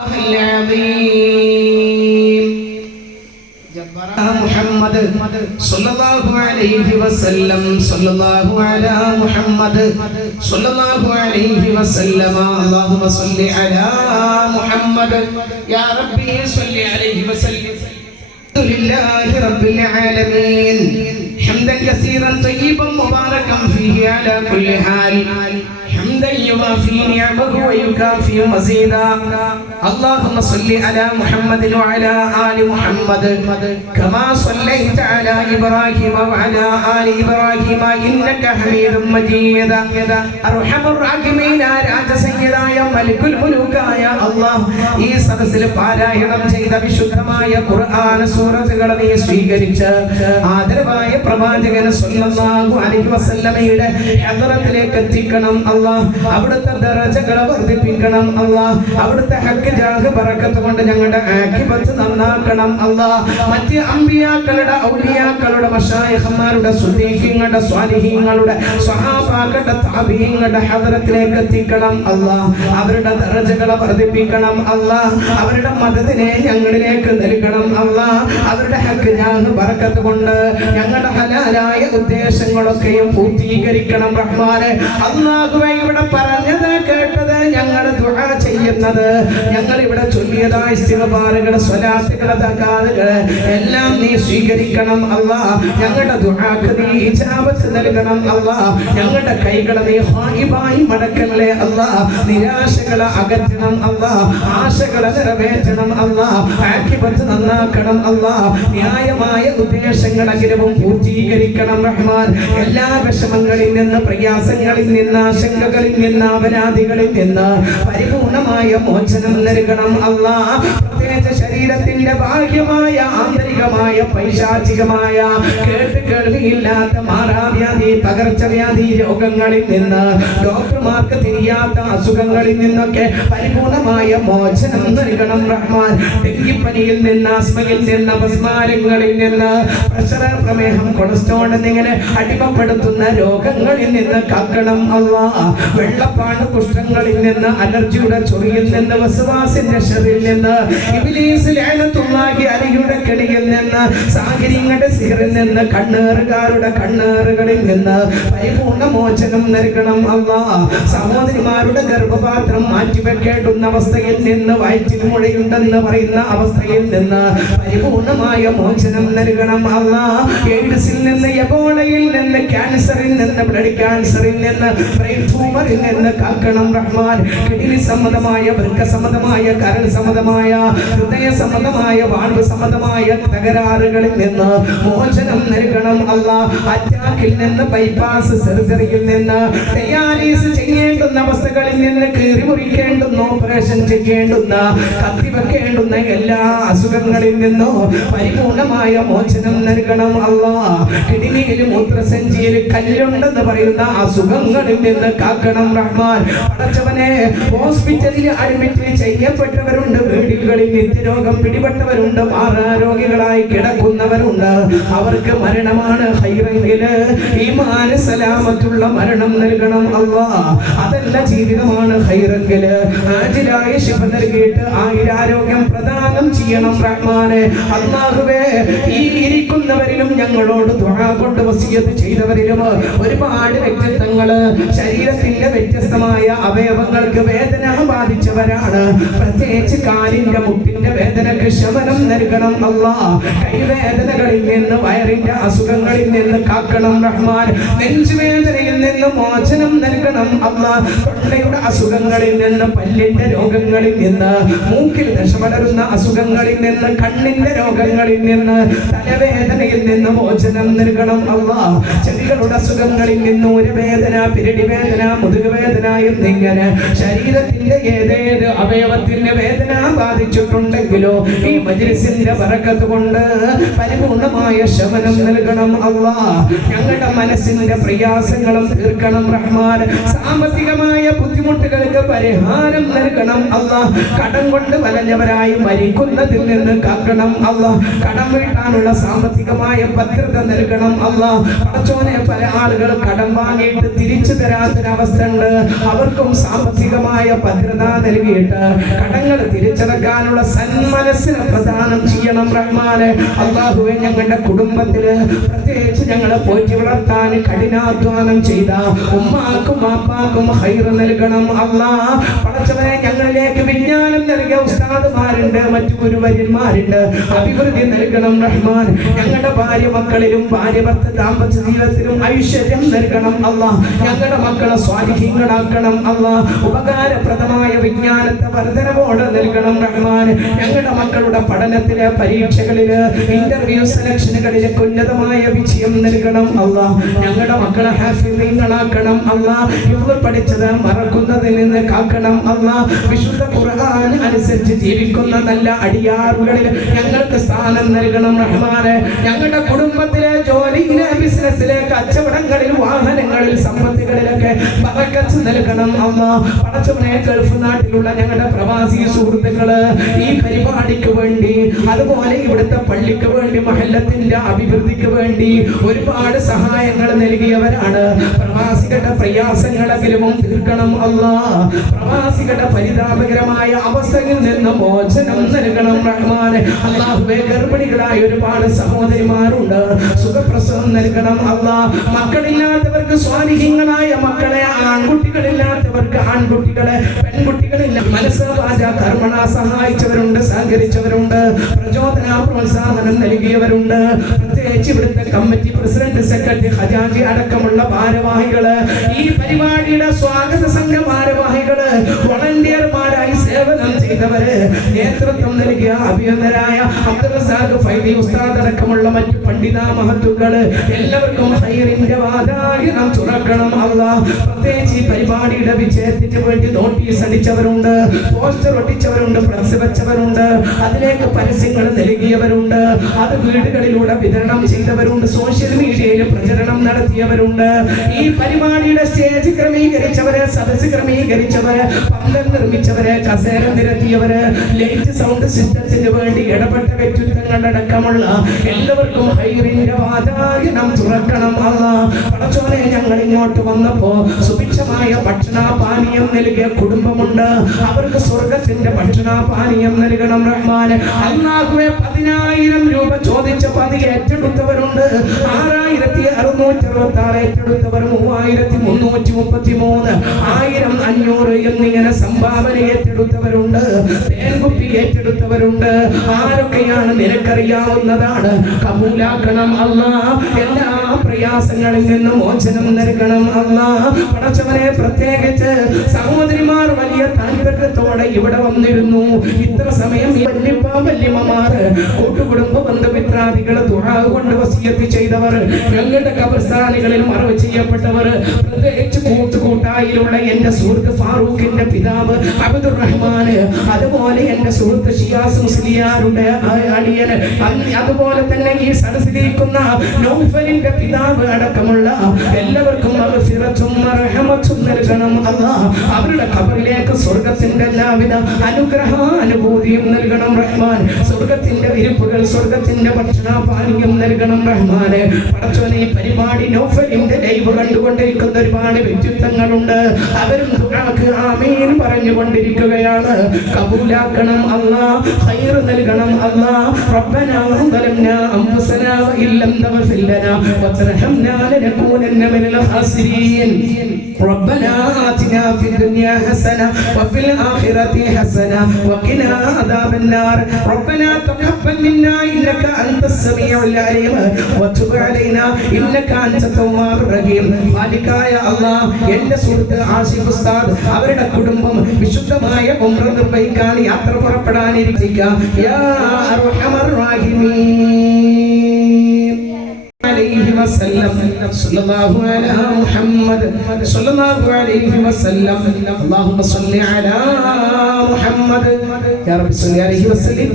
العظيم محمد صلى الله عليه وسلم صلى الله على محمد صلى الله عليه وسلم اللهم صل على محمد يا ربي صل عليه وسلم الحمد لله رب العالمين حمدا كثيرا طيبا مباركا فيه على كل حال حمدا يوافي نعمه ويكافي مزيدا اللهم صل على محمد وعلى ال محمد كما صليت على ابراهيم وعلى ال ابراهيم انك حميد مجيد ارحم الراحمين രാജസംഹിതായ മലിക്കുൽ മുലൂക്കായ അല്ലാഹ് ഈ സദസ്സിൽ പാരായണം ചെയ്ത വിശുദ്ധമായ ഖുർആൻ സൂറത്തുകളെ നീ സ്വീകരിച്ച് ആദരവായ പ്രവാചകൻ സല്ലല്ലാഹു അലൈഹി വസല്ലമയുടെ ഹദ്റത്തിലേക്ക് എത്തിക്കണം അല്ലാഹ് അവിടുത്തെ ദറജകളെ വർദ്ധിപ്പിക്കണം അല്ല. അവിടുത്തെ ഹക്ക് ജാഹ് പറക്കത്ത് കൊണ്ട് ഞങ്ങളുടെ ആക്കിബത്ത് നന്നാക്കണം അല്ലാഹ് മറ്റ് അമ്പിയാക്കളുടെ ഔലിയാക്കളുടെ മഷായഹന്മാരുടെ സുദീഖിങ്ങളുടെ സ്വാലിഹീങ്ങളുടെ സ്വഹാബാക്കളുടെ താബീങ്ങളുടെ ഹദരത്തിലേക്ക് എത്തിക്കണം അല്ല. അവരുടെ ദറജകളെ വർദ്ധിപ്പിക്കണം അല്ല. അവരുടെ മതത്തിനെ ഞങ്ങളിലേക്ക് നൽകണം അല്ല. അവരുടെ ഹക്ക് ജാഹ് പറക്കത്ത് കൊണ്ട് ഞങ്ങളുടെ ഹലാലായ ഉദ്ദേശങ്ങളൊക്കെയും പൂർത്തീകരിക്കണം റഹ്മാനെ. അള്ളാഹുവെ ഇവിടെ another guy for ഞങ്ങൾ ദുആ ചെയ്യുന്നത്. ഞങ്ങൾ ഇവിടെ ചൊല്ലിയതായ സ്ഥിരപാറുകൾ സ്വലാസികളെ തകാതുകൾ എല്ലാം നീ സ്വീകരിക്കണം അല്ല. ഞങ്ങളുടെ ദുആക്ക് നീ ഇജാബത്ത് നൽകണം അല്ല. ഞങ്ങളുടെ കൈകളെ നീ ഹായിബായി മടക്കണേ അല്ല. നിരാശകളെ അകറ്റണം അല്ല. ആശകളെ നിറവേറ്റണം അല്ല. ആക്കിപത്ത് നന്നാക്കണം അല്ല. ന്യായമായ ഉദ്ദേശങ്ങൾ അഖിലവും പൂർത്തീകരിക്കണം റഹ്മാൻ. എല്ലാ വിഷമങ്ങളിൽ നിന്ന് പ്രയാസങ്ങളിൽ നിന്ന് ആശങ്കകളിൽ നിന്ന് അപരാധികളിൽ നിന്ന് പരിപൂർണമായ മോചനം നൽകണം അല്ല പ്രത്യേക ശരീരത്തിന്റെ ബാഹ്യമായ ആന്തരികമായ പൈശാചികമായ കേട്ട് കേൾവിയില്ലാത്ത മാറാവ്യാധി പകർച്ചവ്യാധി രോഗങ്ങളിൽ നിന്ന് ഡോക്ടർമാർക്ക് തിരിയാത്ത അസുഖങ്ങളിൽ നിന്നൊക്കെ പരിപൂർണമായ മോചനം നൽകണം റഹ്മാൻ. ഡെങ്കിപ്പനിയിൽ നിന്ന് ആസ്മയിൽ നിന്ന് അപസ്മാരങ്ങളിൽ നിന്ന് പ്രഷർ പ്രമേഹം കൊളസ്ട്രോൾ എന്നിങ്ങനെ അടിമപ്പെടുത്തുന്ന രോഗങ്ങളിൽ നിന്ന് കാക്കണം അല്ല വെള്ളപ്പാണ് കുഷ്ഠങ്ങളിൽ നിന്ന് അലർജിയുടെ ചൊറിയിൽ നിന്ന് വസവാസിന്റെ ഷറിൽ നിന്ന് ഇബിലീസ് ലഅനത്തുള്ളാഹി അലിയുടെ കെണിയിൽ നിന്ന് സാഹചര്യങ്ങളുടെ സിഹറിൽ നിന്ന് കണ്ണേറുകാരുടെ കണ്ണേറുകളിൽ നിന്ന് പരിപൂർണ മോചനം നൽകണം അല്ല സഹോദരിമാരുടെ ഗർഭപാത്രം മാറ്റിവെക്കേണ്ടുന്ന അവസ്ഥയിൽ നിന്ന് വയറ്റിൽ മുഴയുണ്ടെന്ന് പറയുന്ന അവസ്ഥയിൽ നിന്ന് പരിപൂർണമായ മോചനം നൽകണം അല്ല എയ്ഡ്സിൽ നിന്ന് എബോളയിൽ നിന്ന് ക്യാൻസറിൽ നിന്ന് ബ്ലഡ് ക്യാൻസറിൽ നിന്ന് ബ്രെയിൻ ട്യൂമറിൽ നിന്ന് കാക്കണം റഹ്മാൻ. കിഡ്നി സംബന്ധമായ വൃക്ക സംബന്ധമായ കരൾ സംബന്ധമായ ഹൃദയ സംബന്ധമായ വാൾവ് സംബന്ധമായ തകരാറുകളിൽ നിന്ന് മോചനം നൽകണം അല്ല. അറ്റാക്കിൽ നിന്ന് ബൈപ്പാസ് സർജറിയിൽ നിന്ന് ഡയാലിസ് ചെയ്യേണ്ടുന്ന അവസ്ഥകളിൽ നിന്ന് കീറി മുറിക്കേണ്ടുന്ന ഓപ്പറേഷൻ ചെയ്യേണ്ടുന്ന കത്തിവെക്കേണ്ടുന്ന എല്ലാ അസുഖങ്ങളിൽ നിന്നും പരിപൂർണമായ മോചനം നൽകണം അല്ല. കിഡ്നിയിൽ മൂത്രസഞ്ചിയിൽ കല്ലുണ്ടെന്ന് പറയുന്ന അസുഖങ്ങളിൽ നിന്ന് കാക്കണം റഹ്മാൻ. പടച്ചവനെ ഹോസ്പിറ്റലിൽ അഡ്മിറ്റ് ചെയ്യപ്പെട്ടവരുണ്ട്. വീടുകളിൽ നിത്യരോഗം പിടിപെട്ടവരുണ്ട്. മാറാരോഗികളായി കിടക്കുന്നവരുണ്ട്. അവർക്ക് മരണമാണ് ഹൈറെങ്കിൽ ഈ മാനസലാമത്തുള്ള മരണം നൽകണം അല്ലാ അതല്ല ജീവിതമാണ് ഹൈറെങ്കിൽ ആജിലായ ശിവ നൽകിയിട്ട് ആയിരാരോഗ്യം പ്രദാനം ചെയ്യണം റഹ്മാനെ. അള്ളാഹുവേ ഈ ഇരിക്കുന്നവരിലും ഞങ്ങളോട് ദുആ കൊണ്ട് വസിയത്ത് ചെയ്തവരിലും ഒരുപാട് വ്യക്തിത്വങ്ങൾ ശരീരത്തിന്റെ വ്യത്യസ്തമായ അവയവങ്ങൾക്ക് വേദന ബാധിച്ചവരാണ്. പ്രത്യേകിച്ച് കാലിന്റെ മുട്ടിന്റെ വേദനക്ക് ശമനം നൽകണം അല്ല. കൈവേദനകളിൽ നിന്ന് വയറിന്റെ അസുഖങ്ങളിൽ നിന്ന് കാക്കണം റഹ്മാൻ. നെഞ്ചുവേദനയിൽ നിന്ന് മോചനം നൽകണം അല്ല. തൊണ്ടയുടെ അസുഖങ്ങളിൽ നിന്ന് പല്ലിന്റെ രോഗങ്ങളിൽ നിന്ന് മൂക്കിൽ ദശമലരുന്ന അസുഖങ്ങളിൽ നിന്ന് കണ്ണിന്റെ രോഗങ്ങളിൽ നിന്ന് തലവേദനയിൽ നിന്ന് മോചനം നൽകണം അല്ല. ചെടികളുടെ അസുഖങ്ങളിൽ നിന്ന് ഒരു വേദന പിരടി വേദന മുതുക വേദന ശരീരത്തിന്റെ ഏതേത് അവയവത്തിന്റെ വേദന ബാധിച്ചിട്ടുണ്ടെങ്കിലോ ഈ മജ്ലിസിന്റെ വറക്കത്ത് കൊണ്ട് പരിപൂർണമായ ശമനം നൽകണം അല്ലാ ഞങ്ങളുടെ മനസ്സിന്റെ പ്രയാസങ്ങളും തീർക്കണം റഹ്മാൻ. സാമ്പത്തികമായ ബുദ്ധിമുട്ടുകൾക്ക് പരിഹാരം നൽകണം അല്ലാ കടം കൊണ്ട് വലഞ്ഞവരായി മരിക്കുന്നതിൽ നിന്ന് കാക്കണം അല്ലാ കടം വീട്ടാനുള്ള സാമ്പത്തികമായ ഭദ്രത നൽകണം അല്ലാ പടച്ചോനെ പല ആളുകൾ കടം വാങ്ങിയിട്ട് തിരിച്ചു തരാത്തൊരവസ്ഥ ഉണ്ട് അവർക്കും സാമ്പത്തികമായ ഭദ്രത നൽകിയിട്ട് കടങ്ങൾ തിരിച്ചടക്കാനുള്ള സന്മനസ്സിന് പ്രദാനം ചെയ്യണം റഹ്മാനെ. അള്ളാഹുവെ ഞങ്ങളുടെ കുടുംബത്തിൽ പ്രത്യേകിച്ച് ഞങ്ങളെ പോറ്റി വളർത്താൻ കഠിനാധ്വാനം ചെയ്ത ഉമ്മാക്കും അപ്പാക്കും ഹൈർ നൽകണം. അള്ളാ പടച്ചവനെ ഞങ്ങളിലേക്ക് വിജ്ഞാനം നൽകിയ ഉസ്താദുമാരുണ്ട് മറ്റു ഗുരുവര്യന്മാരുണ്ട്. അഭിവൃദ്ധി നൽകണം റഹ്മാൻ. ഞങ്ങളുടെ ഭാര്യ മക്കളിലും ഭാര്യ ഭർത്ത ദാമ്പത്യ ജീവിതത്തിലും ഐശ്വര്യം നൽകണം അല്ലാ ഞങ്ങളുടെ മക്കളെ സ്വാധീനങ്ങളാക്കണം അല്ലാ ഉപകാരപ്രദമായ വിജ്ഞാനത്തെ വർധനവോടെ നൽകണം റഹ്മാൻ. ഞങ്ങളുടെ മക്കളുടെ പഠനത്തിൽ പരീക്ഷകളിൽ ഇന്റർവ്യൂ സെലക്ഷനുകളിലെ ഉന്നതമായ വിജയം നൽകണം അല്ല ഞങ്ങളുടെ മക്കളെ ഹാഫിങ്ങളാക്കണം അല്ല ഇവർ പഠിച്ചത് മറക്കുന്നതിൽ നിന്ന് കാക്കണം അല്ല വിശുദ്ധ ഖുർആൻ അനുസരിച്ച് ജീവിക്കുന്ന നല്ല അടിയാറുകളിൽ ഞങ്ങൾക്ക് സ്ഥാനം നൽകണം റഹ്മാനെ. ഞങ്ങളുടെ കുടുംബത്തിലെ ജോലിയിലെ ബിസിനസ്സിലെ കച്ചവടങ്ങളിൽ വാഹനങ്ങളിൽ സമ്പത്തുകളിലൊക്കെ പറക്കച്ച് നൽകണം അമ്മ പടച്ചവനെ ഗൾഫ് നാട്ടിലുള്ള ഞങ്ങളുടെ പ്രവാസി സുഹൃത്തുക്കൾ ഈ പരിപാടിക്ക് വേണ്ടി അതുപോലെ ഇവിടുത്തെ പള്ളിക്ക് വേണ്ടി മഹല്ലത്തിന്റെ അഭിവൃദ്ധിക്ക് വേണ്ടി ഒരുപാട് സഹായങ്ങൾ നൽകിയവരാണ്. പ്രവാസികളുടെ പ്രയാസങ്ങളെങ്കിലും തീർക്കണം അല്ല. പ്രവാസികളുടെ പരിതാപകരമായ അവസ്ഥയിൽ നിന്ന് മോചനം നൽകണം റഹ്മാനെ. അള്ളാഹുബെ ഗർഭിണികളായ ഒരുപാട് സഹോദരിമാരുണ്ട്. സുഖപ്രസവം നൽകണം അല്ല. മക്കളില്ലാത്തവർക്ക് സ്വാധീനങ്ങളായ മക്കളെ ആൺകുട്ടികളില്ലാത്തവർക്ക് ആൺകുട്ടികളെ പെൺകുട്ടികളില്ല മനസ്സാ കർമ്മണ സഹായിച്ചവരുണ്ട്. സഹകരിച്ചവരുണ്ട്. പ്രചോദന പ്രോത്സാഹനം നൽകിയവരുണ്ട്. പ്രത്യേകിച്ച് ഇവിടുത്തെ കമ്മിറ്റി പ്രസിഡന്റ് സെക്രട്ടറി ഹജാജി അടക്കമുള്ള ഭാരവാഹികൾ ഈ പരിപാടിയുടെ സ്വാഗത സംഘ ഭാരവാഹികൾ വളണ്ടിയർമാരായി സേവനം ചെയ്തവര് നേതൃത്വം നൽകിയ അഭിയന്തരായ അബ്ദുൽ ഫൈദി ഉസ്താദ് അടക്കമുള്ള മറ്റു പണ്ഡിത മഹത്തുക്കൾ എല്ലാവർക്കും ഹൈറിന്റെ വാതായനം തുറക്കണം അല്ല പ്രത്യേകിച്ച് ഈ പരിപാടിയുടെ വിജയത്തിന് വേണ്ടി നോട്ടീസ് അടിച്ചവരുണ്ട് പോസ്റ്റർ ഒട്ടിച്ചവരുണ്ട് ഫ്ലക്സ് വെച്ചവരുണ്ട് അതിലേക്ക് പരസ്യങ്ങൾ നൽകിയവരുണ്ട് അത് വീടുകളിലൂടെ വിതരണം ചെയ്തവരുണ്ട് സോഷ്യൽ മീഡിയയിൽ പ്രചരണം നടത്തിയവരുണ്ട്. ഈ പരിപാടിയുടെ സ്റ്റേജ് ക്രമീകരിച്ചവര് സദസ് ക്രമീകരിച്ചവര് പന്തൽ നിർമ്മിച്ചവര് കസേര നിരത്തിയവര് ലൈറ്റ് സൗണ്ട് സിസ്റ്റത്തിന് വേണ്ടി ഇടപെട്ട വ്യക്തിത്വങ്ങളടക്കമുള്ള എല്ലാവർക്കും ഹൈറിന്റെ വാതായനം തുറക്കണം അല്ല പടച്ചോനെ ഞങ്ങൾ ഇങ്ങോട്ട് വന്നപ്പോ സുഭിക്ഷമായ ഭക്ഷണ പാനീയം നൽകിയ കുടുംബമുണ്ട്. അവർക്ക് സ്വർഗത്തിന്റെ ഭക്ഷണ പാനീയം നൽകണം റഹ്മാൻ അന്നാകുവെ പതിനായിരം രൂപ ചോദിച്ച പതി ഏറ്റെടുത്തവരുണ്ട്. ആറായിരത്തി അറുന്നൂറ്റി അറുപത്തി ആറ് ഏറ്റെടുത്തവർ മൂവായിരത്തി മുന്നൂറ്റി മുപ്പത്തി മൂന്ന് ആയിരം അഞ്ഞൂറ് എന്നിങ്ങനെ സംഭാവന ഏറ്റെടുത്തവരുണ്ട്. ഏറ്റെടുത്തവരുണ്ട്. ആരൊക്കെയാണ് നിനക്കറിയാവുന്നതാണ്? കബൂലാക്കണം അല്ല എല്ലാ പ്രയാസങ്ങളിൽ നിന്ന് മോചനം നൽകണം അല്ല പടച്ചവനെ പ്രത്യേകിച്ച് സഹോദരിമാർ വലിയ താല്പര്യത്തോടെ ഇവിടെ വന്നിരുന്നു. ഇത്ര സമയം വല്യപ്പ വല്യമ്മമാർ കൂട്ടുകുടുംബ ബന്ധുമിത്രാദികൾ ദുആ കൊണ്ട് വസിയത്ത് ചെയ്തവർ ഞങ്ങളുടെ കബർസ്ഥാനികളിൽ മറവ് ചെയ്യപ്പെട്ടവർ പ്രത്യേകിച്ച് കൂട്ടുകൂട്ടായിലുള്ള എന്റെ സുഹൃത്ത് ഫാറൂഖിന്റെ പിതാവ് അബ്ദുർ റഹ്മാൻ അതുപോലെ എന്റെ സുഹൃത്ത് ഷിയാസ് മുസ്ലിയാരുടെ അടിയൻ അതുപോലെ തന്നെ ഈ സദസ്സിലിരിക്കുന്ന നൗഫലിന്റെ പിതാവ് അടക്കമുള്ള എല്ലാവർക്കും നൽകണം. അവരുടെ കബറിലേക്ക് സ്വർഗത്തിന്റെ എല്ലാവിധ അനുഗ്രഹ അനുഭൂതിയും നൽകണം റഹ്മാൻ. സ്വർഗത്തിന്റെ വിരിപ്പുകൾ സ്വർഗത്തിന്റെ ഭക്ഷണ പാനീയം നൽകണം റഹ്മാന് പടച്ചോനെ പരിപാടി നൗഫലിന്റെ ലൈവ് കണ്ടുകൊണ്ടിരിക്കുന്ന ഒരുപാട് വ്യക്തിത്വങ്ങളുണ്ട് അവരും ദുആക്ക് ആമീൻ പറഞ്ഞുകൊണ്ടിരിക്കുകയാണ് കബൂലാക്കണം അല്ലാ ഖൈർ നൽകണം അല്ലാ റബ്ബനാ ظلمنا أنفسنا وإن لم تغفر لنا وترحمنا لنكونن من الخاسرين ربنا آتنا في الدنيا حسنة وفي الآخرة حسنة وقنا عذاب النار ربنا تقبل منا إنك أنت السميع العليم وتب علينا إنك أنت التواب الرحيم ഖാലിക്കായ അള്ളാഹ് എന്റെ സുഹൃത്ത് ആസിഫ് ഉസ്താദ് അവരുടെ കുടുംബം വിശുദ്ധമായ ഉംറ നിർവഹിക്കാൻ യാത്ര പുറപ്പെടാനിരിക്കുക യാ അർഹമർ റാഹിമീൻ عليه وسلم صلى الله على محمد صلى الله عليه وسلم اللهم صل على محمد يا رب صل عليه وسلم